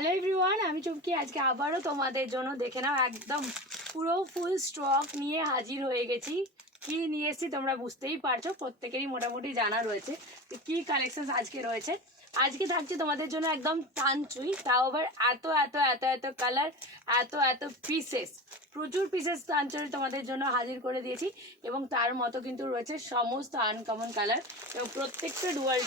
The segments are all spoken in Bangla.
হ্যালো এভরিওয়ান, আমি চুমকি। আজকে আবারও তোমাদের জন্য দেখে নাও একদম পুরো ফুল স্টক নিয়ে হাজির হয়ে গেছি। কি নিয়ে এসেছি তোমরা বুঝতেই পারছো, প্রত্যেকেরই মোটামুটি জানা রয়েছে কি কালেকশন আজকে রয়েছে। আজকে থাকছে তোমাদের জন্য একদম টানচুই, তাও আবার এত এত এত এত কালার, এত এত পিসেস, প্রচুর পিসেস টানচুই তোমাদের জন্য হাজির করে দিয়েছি। এবং তার মতো কিন্তু রয়েছে সমস্ত আনকমন কালার, এবং প্রত্যেকটা ডুয়াল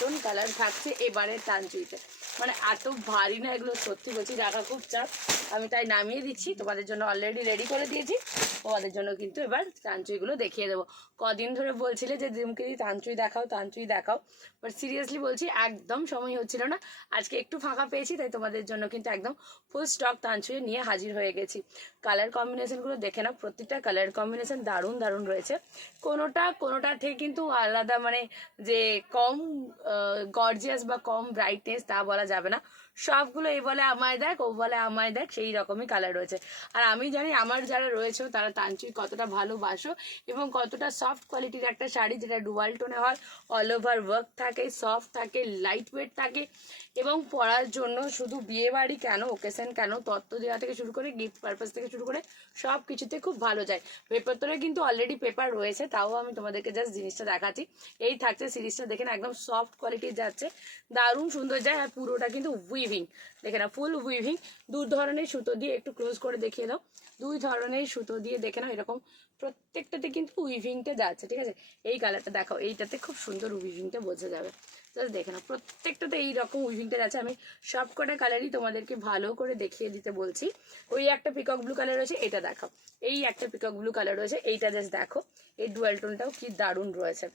টোন কালার থাকছে এবারের টানচুইতে। মানে এত ভারী না এগুলো, সত্যি বলছি রাখা খুব চাপ। আমি তাই নামিয়ে দিচ্ছি, তোমাদের জন্য অলরেডি রেডি করে দিয়েছি। তোমাদের জন্য কিন্তু এবার তানচুইগুলো দেখিয়ে দেবো। কদিন ধরে বলছিলে যে দিমকে তানচুই দেখাও তানচুই দেখাও, বাট সিরিয়াসলি বলছি একদম সময় হচ্ছিল না। আজকে একটু ফাঁকা পেয়েছি, তাই তোমাদের জন্য কিন্তু একদম ফুল স্টক তানচুই নিয়ে হাজির হয়ে গেছি। কালার কম্বিনেশনগুলো দেখে নাও, প্রত্যেকটা কালার কম্বিনেশন দারুণ দারুণ রয়েছে। কোনোটা থেকে কিন্তু আলাদা, মানে যে কম গর্জিয়াস বা কম ব্রাইটনেস তা বলা যাবে না। সবগুলো এই বলে আমায় দেখ, ও বলে আমায় দেখ, সেই রকমই কালার রয়েছে। আর আমি জানি আমার যারা রয়েছে তারা তানচুই কতটা ভালোবাসো এবং কতটা সফট কোয়ালিটির একটা শাড়ি, যেটা ডুয়াল টোনে হয়, অল ওভার ওয়ার্ক থাকে, সফট থাকে, লাইট ওয়েট থাকে, এবং পরার জন্য শুধু বিয়ে বাড়ি কেন, ওকেশন কেন, তত্ত্ব দেওয়া থেকে শুরু করে গিফট পারপাস থেকে শুরু করে সব কিছুতে খুব ভালো যায়। পেপারে কিন্তু অলরেডি পেপার রয়েছে, তাও আমি তোমাদেরকে জাস্ট জিনিসটা দেখাচ্ছি। এই থাকছে সিরিজটা, দেখে না একদম সফট কোয়ালিটির যাচ্ছে, দারুণ সুন্দর যায়। আর পুরোটা কিন্তু উইভিং, দেখে না ফুল উইভিং। দু ধরনের সুতো দিয়ে, একটু ক্লোজ করে দেখিয়ে দাও, দুই ধরনের সুতো দিয়ে দেখে নাও এরকম প্রত্যেকটাতে কিন্তু উইভিংটা যাচ্ছে। ঠিক আছে, এই কালারটা দেখাও, এইটাতে খুব সুন্দর উইভিংটা বোঝা যাবে। জাস্ট দেখে নাও প্রত্যেকটাতে এইরকম উইভিংটা যাচ্ছে। আমি সব কটা কালারই তোমাদেরকে ভালো করে দেখিয়ে দিতে বলছি। ওই একটা পিকক ব্লু কালার রয়েছে, এটা দেখাও। এই একটা পিকক ব্লু কালার রয়েছে, এইটা জাস্ট দেখো। এই ডুয়াল টোনটাও কি দারুণ রয়েছে।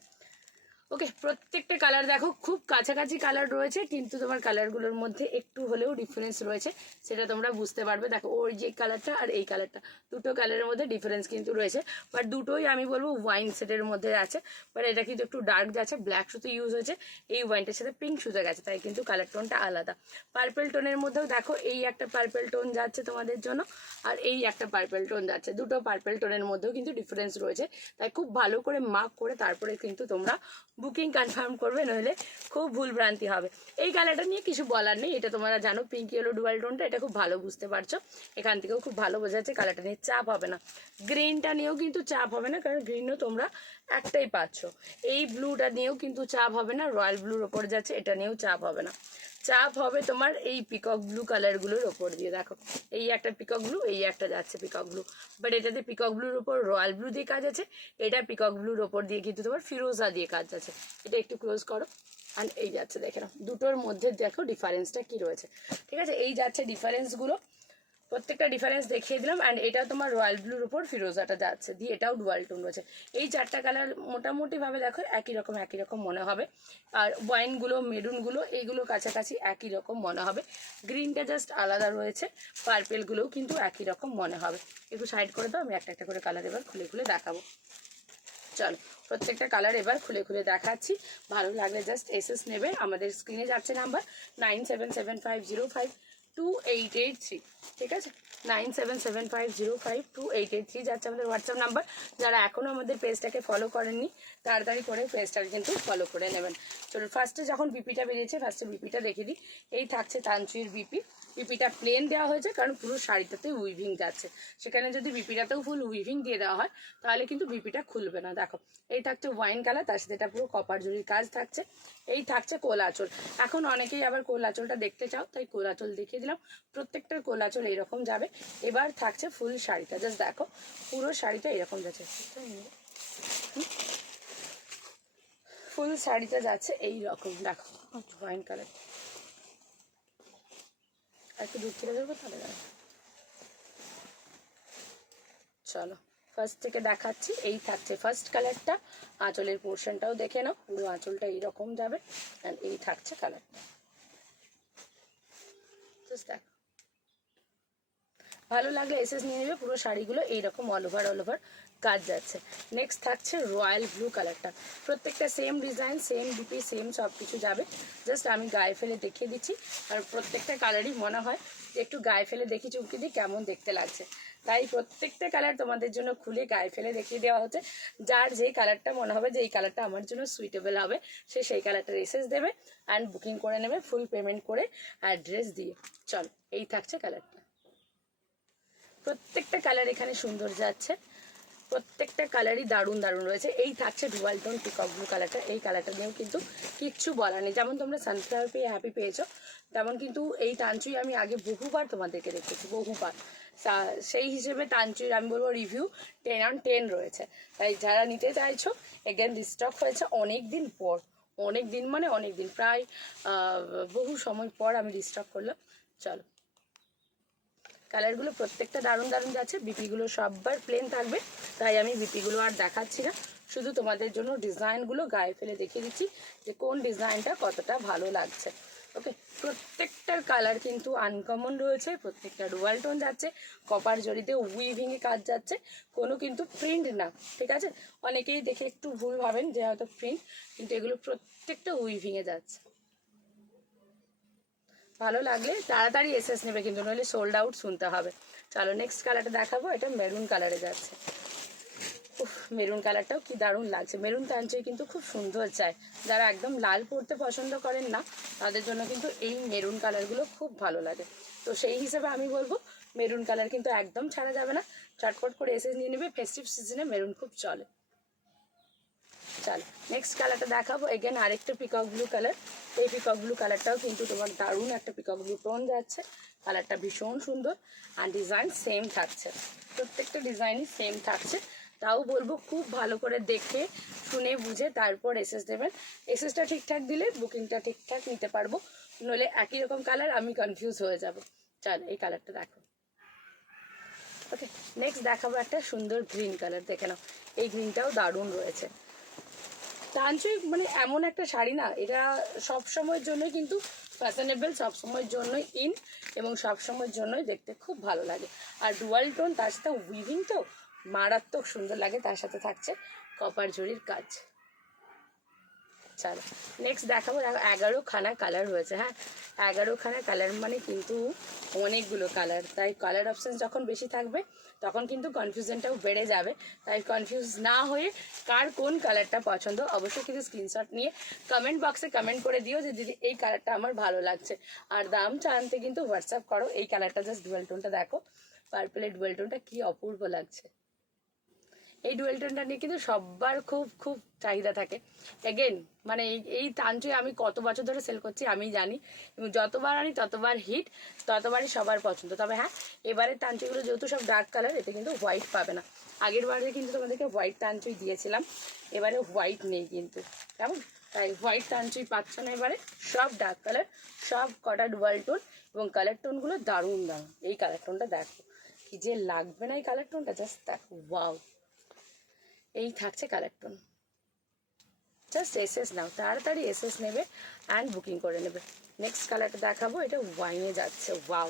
ওকে, প্রত্যেকটা কালার দেখো খুব কাছাকাছি কালার রয়েছে, কিন্তু তোমার কালারগুলোর মধ্যে একটু হলেও ডিফারেন্স রয়েছে, সেটা তোমরা বুঝতে পারবে। দেখো ওই যে কালারটা আর এই কালারটা, দুটো কালারের মধ্যে ডিফারেন্স কিন্তু রয়েছে। বাট দুটোই আমি বলবো ওয়াইন সেটের মধ্যে আছে। বাট এটা কিন্তু একটু ডার্ক যাচ্ছে, ব্ল্যাক সুতো ইউজ হয়েছে, এই ওয়াইনটার সাথে পিঙ্ক সুতো গেছে, তাই কিন্তু কালার টোনটা আলাদা। পার্পেল টোনের মধ্যেও দেখো এই একটা পার্পেল টোন যাচ্ছে তোমাদের জন্য, আর এই একটা পার্পেল টোন যাচ্ছে। দুটো পার্পেল টোনের মধ্যেও কিন্তু ডিফারেন্স রয়েছে, তাই খুব ভালো করে মার্ক করে তারপরে কিন্তু তোমরা বুকিং কনফার্ম করবে, নইলে খুব ভুলভ্রান্তি হবে। এই কালারটা নিয়ে কিছু বলার নেই, এটা তোমরা জানো পিঙ্ক ইয়েলো ডুয়াল টোনটা, এটা খুব ভালো বুঝতে পারছো। এখান থেকেও খুব ভালো বোঝা যাচ্ছে, কালারটা নিয়ে চাপ হবে না। গ্রিনটা নিয়েও কিন্তু চাপ হবে না, কারণ গ্রিনও তোমরা একটাই পাচ্ছ। এই ব্লুটা নিয়েও কিন্তু চাপ হবে না, রয়্যাল ব্লুর ওপর যাচ্ছে, এটা নিয়েও চাপ হবে না। চাপ হবে তোমার এই পিকক ব্লু কালারগুলোর ওপর দিয়ে। দেখো এই একটা পিকক ব্লু, এই একটা যাচ্ছে পিকক ব্লু, বাট এটাতে পিকক ব্লুর ওপর রয়্যাল ব্লু দিয়ে কাজ আছে, এটা পিকক ব্লুর ওপর দিয়ে কিন্তু তোমার ফিরোজা দিয়ে কাজ আছে। এটা একটু ক্লোজ করো, অ্যান্ড এই যাচ্ছে দেখে নাও, দুটোর মধ্যে দেখো ডিফারেন্সটা কি রয়েছে। ঠিক আছে, এই যাচ্ছে ডিফারেন্সগুলো, প্রত্যেকটা ডিফারেন্স দেখিয়ে দিলাম। অ্যান্ড এটাও তোমার রয়্যাল ব্লুর উপর ফিরোজাটা যাচ্ছে দিয়ে, এটাও ডুয়াল টোন রয়েছে। এই চারটা কালার মোটামুটিভাবে দেখো একই রকম মনে হবে। আর ওয়াইনগুলো, মেরুনগুলো, এইগুলো কাছাকাছি একই রকম মনে হবে। গ্রিনটা জাস্ট আলাদা রয়েছে, পার্পেলগুলোও কিন্তু একই রকম মনে হবে। একটু সাইড করে দাও, আমি একটা একটা করে কালার এবার খুলে খুলে দেখাবো। চলো প্রত্যেকটা কালার এবার খুলে খুলে দেখাচ্ছি। ভালো লাগলে জাস্ট এসএস নেবে। আমাদের স্ক্রিনে যাচ্ছে নাম্বার 9775052883। ঠিক আছে, 9775052883 যাচ্ছে আমাদের হোয়াটসঅ্যাপ নাম্বার। যারা এখনও আমাদের পেজটাকে ফলো করেননি, তাড়াতাড়ি করে পেজটাকে কিন্তু ফলো করে নেবেন। চলো ফার্স্টে যখন বিপিটা বেরিয়েছে, ফার্স্টে বিপিটা দেখে দিই। এই থাকছে তানচুইর বিপিটা প্লেন দেওয়া হয়েছে, কারণ পুরো শাড়িটাতে উইভিং যাচ্ছে। সেখানে যদি বিপিটাতেও ফুল উইভিং দিয়ে দেওয়া হয়, তাহলে কিন্তু বিপিটা খুলবে না। দেখো এই থাকছে ওয়াইন কালার, তার সাথে এটা পুরো কপার জরির কাজ থাকছে। এই থাকছে কোল আঁচল। এখন অনেকেই আবার কোল আঁচলটা দেখতে চাও, তাই কোল আঁচল দেখিয়ে দিলাম। প্রত্যেকটার কোল আঁচল এইরকম যাবে। এবার থাকছে ফুল শাড়িটা, জাস্ট দেখো পুরো শাড়িটা এরকম যাচ্ছে, ফুল শাড়িটা যাচ্ছে এই রকম। দেখো ওয়াইন কালার, আর একটু দূর থেকে যাবো তাহলে। চলো ফার্স্ট থেকে দেখাচ্ছি। এই থাকছে ফার্স্ট কালারটা, আঁচলের পোর্শনটাও দেখে নাও, পুরো আঁচলটা এইরকম যাবে। অ্যান্ড এই থাকছে কালারটা, জাস্ট দেখো। ভালো লাগলে এসএস নিয়ে নেবে। পুরো শাড়িগুলো এইরকম অল ওভার কাজ যাচ্ছে। নেক্সট থাকছে রয়্যাল ব্লু কালারটা। প্রত্যেকটা same design, same BP, same সব কিছু যাবে। জাস্ট আমি গায়ে ফেলে দেখিয়ে দিচ্ছি। আর প্রত্যেকটা কালারই মনে হয় একটু গায়ে ফেলে দেখি চুমকি দিই কেমন দেখতে লাগছে। তাই প্রত্যেকটা কালার তোমাদের জন্য খুলে গায়ে ফেলে দেখিয়ে দেওয়া হচ্ছে। যার যে কালারটা মনে হবে যে এই কালারটা আমার জন্য সুইটেবল হবে, সে সেই কালারটার এসএস দেবে অ্যান্ড বুকিং করে নেবে ফুল পেমেন্ট করে অ্যাড্রেস দিয়ে। চলো, এই থাকছে কালারটা। প্রত্যেকটা কালার এখানে সুন্দর যাচ্ছে, প্রত্যেকটা কালারই দারুণ দারুণ রয়েছে। এই থাকছে ডুয়াল টোন পিকক ব্লু কালারটা। এই কালারটা নিয়েও কিন্তু কিচ্ছু বলার নেই। যেমন তোমরা সানফ্লাওয়ার পেয়ে হ্যাপি পেয়েছো, তেমন কিন্তু এই তানচুই আমি আগে বহুবার তোমাদেরকে দেখেছি, বহুবার। সেই হিসেবে তানচুইর আমি বলবো রিভিউ 10/10 রয়েছে। তাই যারা নিতে চাইছো, এগেন রিস্টক হয়েছে অনেক দিন পর, অনেক দিন মানে অনেক দিন, প্রায় বহু সময় পর আমি রিস্টক করলাম। চলো, কালারগুলো প্রত্যেকটা দারুণ দারুণ যাচ্ছে। বিপিগুলো সববার প্লেন থাকবে, তাই আমি বিপিগুলো আর দেখাচ্ছি না, শুধু তোমাদের জন্য ডিজাইনগুলো গায়ে ফেলে দেখিয়ে দিচ্ছি যে কোন ডিজাইনটা কতটা ভালো লাগছে। ওকে, প্রত্যেকটার কালার কিন্তু আনকমন রয়েছে, প্রত্যেকটা ডুয়াল টোন যাচ্ছে, কপার জরিতে উইভিংয়ে কাজ যাচ্ছে, কোনো কিন্তু প্রিন্ট না, ঠিক আছে? অনেকেই দেখে একটু ভুল ভাবেন যে হয়তো প্রিন্ট, কিন্তু এগুলো প্রত্যেকটা উইভিংয়ে যাচ্ছে। ভালো লাগলে তাড়াতাড়ি এসএস নেবে কিন্তু, নইলে সোল্ড আউট শুনতে হবে। চলো নেক্সট কালারটা দেখাবো। এটা মেরুন কালারে যাচ্ছে। উফ, মেরুন কালারটাও কি দারুণ লাগছে। মেরুন তানচুই কিন্তু খুব সুন্দর চায়, যারা একদম লাল পরতে পছন্দ করেন না তাদের জন্য কিন্তু এই মেরুন কালারগুলো খুব ভালো লাগে। তো সেই হিসেবে আমি বলবো মেরুন কালার কিন্তু একদম ছাড়া যাবে না, চটপট করে এসএস নিয়ে নেবে। ফেস্টিভ সিজনে মেরুন খুব চলে। চলো নেক্সট কালারটা দেখাবো। এগেন আরেকটা পিকক ব্লু কালার। এই পিকক ব্লু কালারটাও কিন্তু তোমার দারুণ একটা পিকক ব্লু টোন যাচ্ছে। কালারটা ভীষণ সুন্দর আর ডিজাইন সেম থাকছে, প্রত্যেকটা ডিজাইনই সেম থাকছে। তাও বলবো খুব ভালো করে দেখে শুনে বুঝে তারপর এসএস দেবেন। এসএসটা ঠিকঠাক দিলে বুকিংটা ঠিকঠাক নিতে পারবো, নইলে একই রকম কালার আমি কনফিউজ হয়ে যাব। চল এই কালারটা দেখো। ওকে, নেক্সট দেখাবো একটা সুন্দর গ্রিন কালার। দেখে নাও, এই গ্রিনটাও দারুণ রয়েছে। তানচুই মানে এমন একটা শাড়ি না, এটা সব সময়ের জন্যই কিন্তু ফ্যাশনেবল, সব সময়ের জন্যই ইন, এবং সব সময়ের জন্যই দেখতে খুব ভালো লাগে। আর ডুয়াল টোন, তার সাথে উইভিং তো মারাত্মক সুন্দর লাগে। তার সাথে থাকছে কপার জরির কাজ। চলো নেক্সট দেখাবো। দেখো 11খানা কালার রয়েছে। হ্যাঁ, 11খানা কালার মানে কিন্তু অনেকগুলো কালার, তাই কালার অপশান যখন বেশি থাকবে তখন কিন্তু কনফিউশনটাও বেড়ে যাবে। তাই কনফিউজ না হয়ে কার কোন কালারটা পছন্দ অবশ্যই কিন্তু স্ক্রিনশট নিয়ে কমেন্ট বক্সে কমেন্ট করে দিও যে দিদি এই কালারটা আমার ভালো লাগছে। আর দাম জানতে কিন্তু হোয়াটসঅ্যাপ করো। এই কালারটা জাস্ট ডুয়াল টোনটা দেখো, পার্পলের ডুয়াল টোনটা কি অপূর্ব লাগছে। এই ডুয়েল টোনটা নিয়ে কিন্তু সবার খুব খুব চাহিদা থাকে। এগেন মানে এই তানচুই আমি কত বছর ধরে সেল করছি আমি জানি, এবং যতবার আনি ততবার হিট, ততবারই সবার পছন্দ। তবে হ্যাঁ, এবারে তানচুইগুলো যেহেতু সব ডার্ক কালার, এতে কিন্তু হোয়াইট পাবে না। আগের বারে কিন্তু তোমাদেরকে হোয়াইট তানচুই দিয়েছিলাম, এবারে হোয়াইট নেই কিন্তু, কেমন? তাই হোয়াইট তানচুই পাচ্ছ না এবারে, সব ডার্ক কালার, সব কটা ডুয়াল টোন, এবং কালার টোনগুলো দারুণ দারুণ। এই কালার টোনটা দেখো কি যে লাগবে না, এই কালার টোনটা জাস্ট দেখো, ওয়াও। এই থাকছে কালার টোন। জাস্ট এসএস নাও, তাড়াতাড়ি এসএস নেবে অ্যান্ড বুকিং করে নেবে। নেক্সট কালারটা দেখাবো। এটা ওয়াইনে যাচ্ছে। ওয়াও,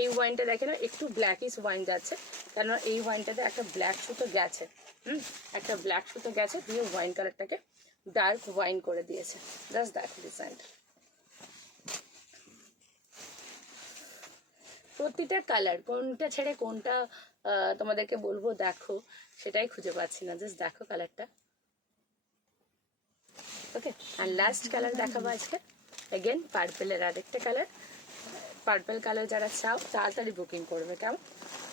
এই ওয়াইনটা দেখে না, একটু ব্ল্যাকিশ ওয়াইন যাচ্ছে, কেননা এই ওয়াইনটাতে একটা ব্ল্যাক সুতো গেছে। একটা ব্ল্যাক সুতো গেছে, দিয়ে ওয়াইন কালারটাকে ডার্ক ওয়াইন করে দিয়েছে। জাস্ট দেখো ডিজাইনটা। প্রতিটা কালার কোনটা ছেড়ে কোনটা তোমাদেরকে বলবো দেখো, সেটাই খুঁজে পাচ্ছি না। জাস্ট দেখো কালারটা। ওকে, আর লাস্ট কালার দেখাবো আজকে। এগেন পার্পেলের আরেকটা কালার। পার্পেল কালার যারা চাও তাড়াতাড়ি বুকিং করবে, কেমন?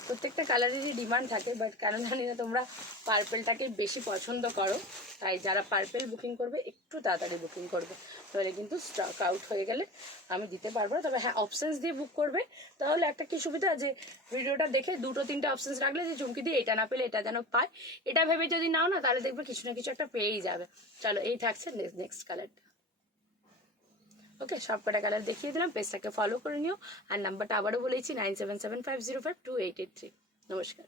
প্রত্যেকটা কালারেরই ডিমান্ড থাকে, বাট কেন জানি না তোমরা পার্পেলটাকে বেশি পছন্দ করো, তাই যারা পার্পেল বুকিং করবে একটু তাড়াতাড়ি বুকিং করবে, তাহলে কিন্তু স্টক আউট হয়ে গেলে আমি দিতে পারবো না। তবে হ্যাঁ, অপশানস দিয়ে বুক করবে, তাহলে একটা কি সুবিধা, যে ভিডিওটা দেখে 2-3টে অপশানস রাখলে যে চুমকি দিয়ে এটা না পেলে এটা যেন পায়, এটা ভেবে যদি নাও না, তাহলে দেখবে কিছু না কিছু একটা পেয়েই যাবে। চলো এই থাকছে নেক্সট কালারটা। ওকে, সব কটা কালার দেখিয়ে দিলাম। পেজটাকে ফলো করে নিও, আর নাম্বারটা আবারও বলেছি 9775052883। নমস্কার।